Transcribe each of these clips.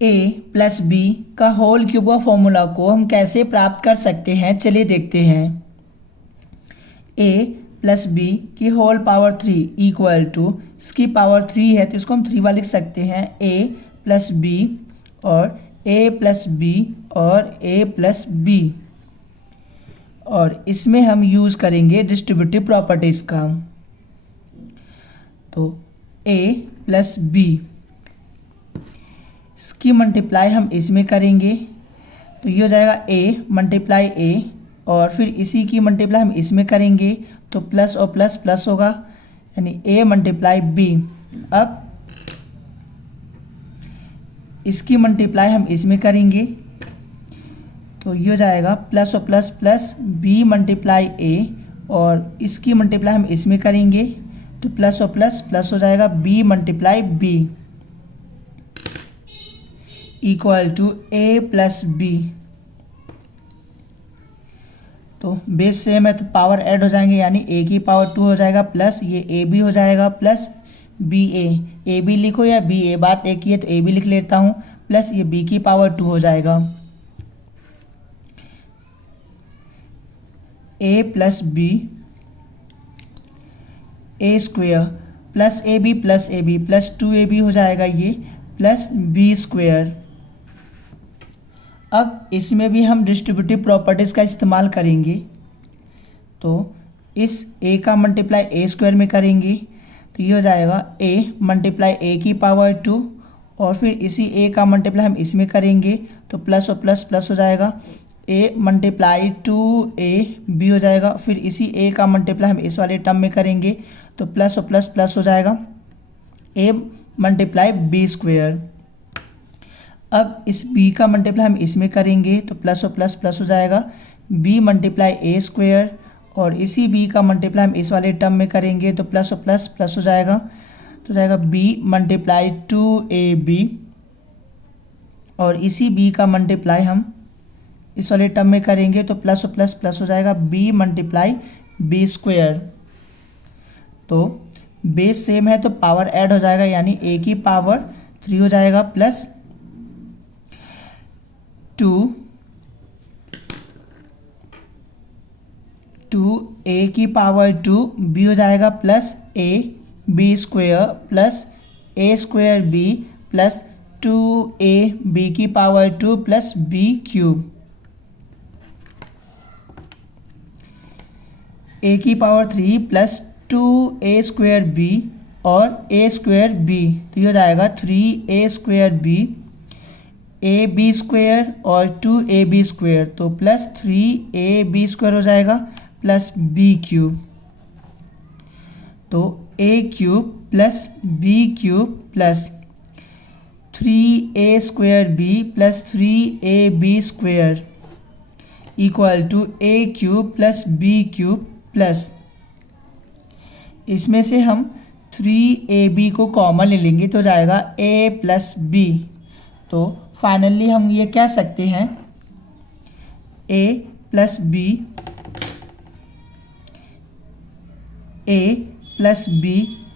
ए plus B का whole cube का formula को हम कैसे प्राप्त कर सकते हैं, चलिए देखते हैं। ए प्लस बी की होल पावर 3 इक्वल टू, इसकी पावर 3 है तो इसको हम 3 बार लिख सकते हैं। ए प्लस बी और ए प्लस बी और ए प्लस बी, और इसमें हम यूज़ करेंगे डिस्ट्रीब्यूटिव प्रॉपर्टीज़ का। तो ए प्लस बी, इसकी मल्टीप्लाई हम इसमें करेंगे तो ये हो जाएगा ए मल्टीप्लाई ए, और फिर इसी की मल्टीप्लाई हम इसमें करेंगे तो प्लस और प्लस प्लस होगा, यानी ए मल्टीप्लाई बी। अब इसकी मल्टीप्लाई हम इसमें करेंगे तो ये हो जाएगा प्लस और प्लस प्लस बी मल्टीप्लाई ए, और इसकी मल्टीप्लाई हम इसमें करेंगे तो प्लस और प्लस प्लस हो जाएगा B multiply B equal to A plus B. तो बेस सेम है तो पावर ऐड हो जाएंगे, यानी ए की पावर 2 हो जाएगा प्लस ये ए बी हो जाएगा प्लस बी ए बी लिखो या बी ए, बात एक ही है तो ए बी लिख लेता हूँ, प्लस ये बी की पावर 2 हो जाएगा। A plus B A square plus A B plus 2ab हो जाएगा ये, प्लस बी स्क्वेयर। अब इसमें भी हम डिस्ट्रीब्यूटिव प्रॉपर्टीज़ का इस्तेमाल करेंगे, तो इस a का मल्टीप्लाई ए स्क्वायर में करेंगे तो ये हो जाएगा a मल्टीप्लाई ए की पावर 2, और फिर इसी a का मल्टीप्लाई हम इसमें करेंगे तो प्लस और प्लस प्लस हो जाएगा, a मल्टीप्लाई 2ab हो जाएगा, फिर इसी a का मल्टीप्लाई हम इस वाले टर्म में करेंगे तो प्लस और प्लस प्लस हो जाएगा, a मल्टीप्लाई बी स्क्वेयर। अब इस b का मल्टीप्लाई हम इसमें करेंगे तो प्लस और प्लस प्लस हो जाएगा, b मल्टीप्लाई ए स्क्वेयर, और इसी b का मल्टीप्लाई हम इस वाले टर्म में करेंगे तो प्लस और प्लस प्लस हो जाएगा, तो जाएगा b मल्टीप्लाई 2ab, और इसी b का मल्टीप्लाई हम इस वाले टर्म में करेंगे तो प्लस और प्लस प्लस हो जाएगा, b मल्टीप्लाई बी स्क्वेयर। तो बेस सेम है तो पावर ऐड हो जाएगा, यानी a की पावर 3 हो जाएगा प्लस 2 a की पावर 2 b हो जाएगा plus a B square plus A square B plus 2a b की power 2 plus b cube. a की power 3 plus 2a square b और a स्क्वेयर b, तो ये हो जाएगा 3a square b A B square और 2ab स्क्वेयर, तो plus 3ab square हो जाएगा प्लस b क्यूब। तो a cube plus b cube plus 3a square b plus 3ab square equal to a cube plus b cube plus, इसमें से हम 3ab को common ले लेंगे तो जाएगा a प्लस b। तो फाइनली हम ये कह सकते हैं a प्लस बी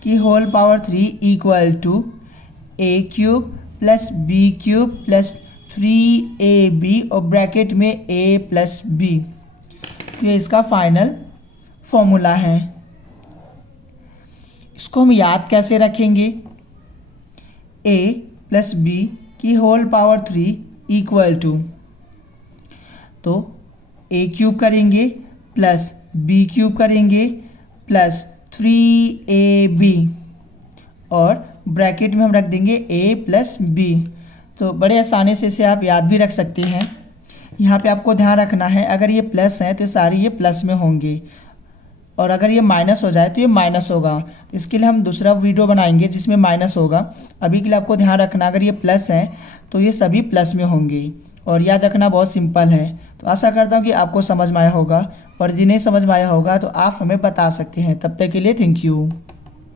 की whole power 3 equal to a cube plus b cube plus 3ab और ब्रैकेट में a प्लस b। तो ये इसका फाइनल फॉर्मूला है। इसको हम याद कैसे रखेंगे, a प्लस बी की होल पावर 3 इक्वल टू, तो a क्यूब करेंगे प्लस b क्यूब करेंगे प्लस 3ab और ब्रैकेट में हम रख देंगे a प्लस b। तो बड़े आसानी से इसे आप याद भी रख सकते हैं। यहाँ पे आपको ध्यान रखना है, अगर ये प्लस है तो सारी ये प्लस में होंगे, और अगर ये माइनस हो जाए तो ये माइनस होगा। तो इसके लिए हम दूसरा वीडियो बनाएंगे जिसमें माइनस होगा। अभी के लिए आपको ध्यान रखना, अगर ये प्लस है तो ये सभी प्लस में होंगे, और याद रखना बहुत सिंपल है। तो आशा करता हूँ कि आपको समझ में आया होगा, और यदि नहीं समझ में आया होगा तो आप हमें बता सकते हैं। तब तक के लिए थैंक यू।